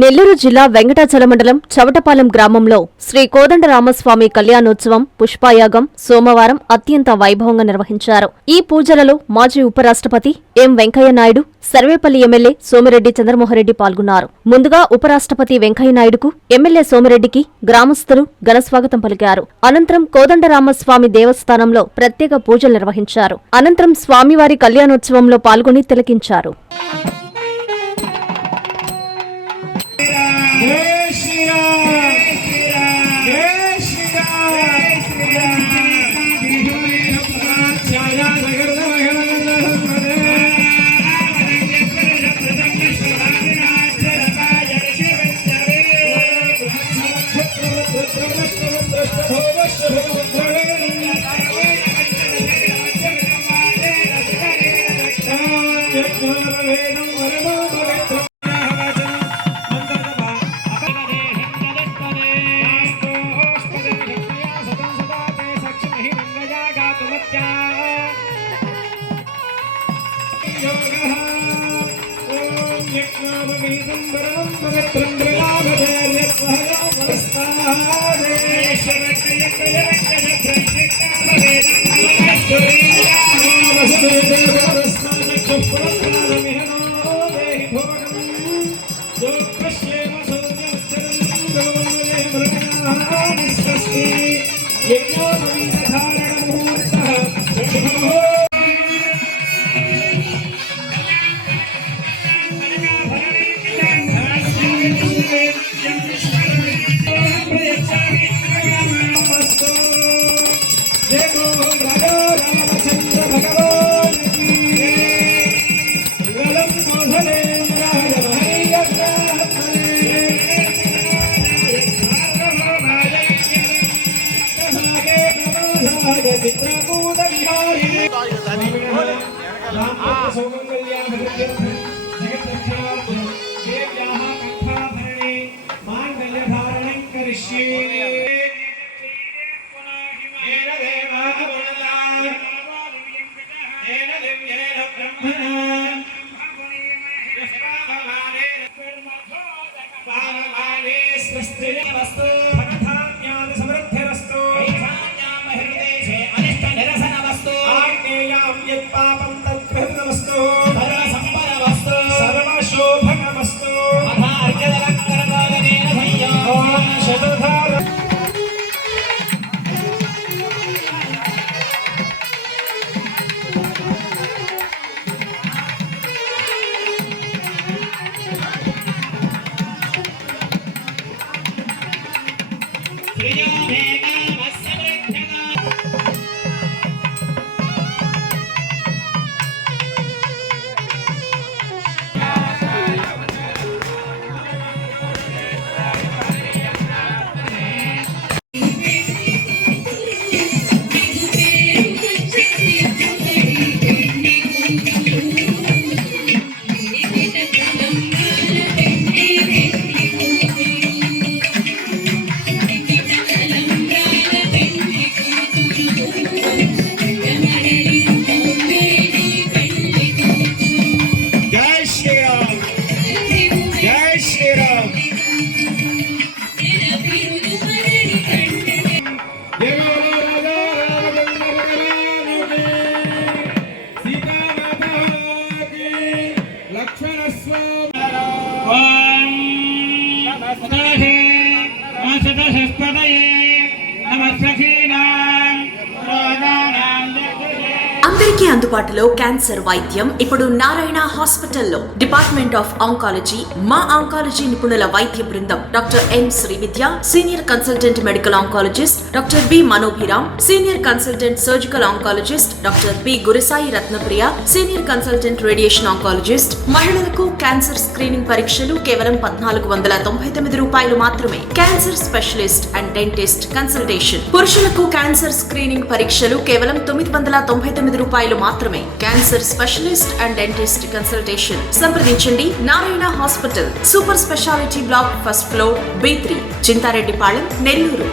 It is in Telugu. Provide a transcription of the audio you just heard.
నెల్లూరు జిల్లా వెంకటాచల మండలం చవటపాలెం గ్రామంలో శ్రీ కోదండరామస్వామి కళ్యాణోత్సవం పుష్పయాగం సోమవారం అత్యంత వైభవంగా నిర్వహించారు. ఈ పూజలలో మాజీ ఉపరాష్ట్రపతి ఎం వెంకయ్యనాయుడు, సర్వేపల్లి ఎమ్మెల్యే సోమిరెడ్డి చంద్రమోహన్రెడ్డి పాల్గొన్నారు. ముందుగా ఉపరాష్ట్రపతి వెంకయ్యనాయుడుకు, ఎమ్మెల్యే సోమిరెడ్డికి గ్రామస్తులు ఘనస్వాగతం పలికారు. అనంతరం కోదండరామస్వామి దేవస్థానంలో ప్రత్యేక పూజలు నిర్వహించారు. అనంతరం స్వామివారి కళ్యాణోత్సవంలో పాల్గొని తిలకించారు. అందరికీ అందుబాటులో క్యాన్సర్ వైద్యం ఇప్పుడు నారాయణ హాస్పిటల్లో. డిపార్ట్మెంట్ ఆఫ్ ఆంకాలజీ, మా ఆంకాలజీ నిపుణుల వైద్య బృందం doctor M Srividya, senior consultant medical oncologist doctor B Manobhiram, senior consultant surgical oncologist doctor B గురసాయి Ratnapriya, senior consultant radiation oncologist. మహిళలకు క్యాన్సర్ స్క్రీనింగ్ పరీక్షలు కేవలం 1499 రూపాయలు మాత్రమే. Cancer specialist and dentist consultation. పురుషులకు క్యాన్సర్ స్క్రీనింగ్ పరీక్షలు కేవలం 999 రూపాయలు మాత్రమే. Cancer specialist and dentist consultation సంప్రదించండి. Narayana hospital, super speciality block, first floor, B3, Chintareddypalem, Nellore.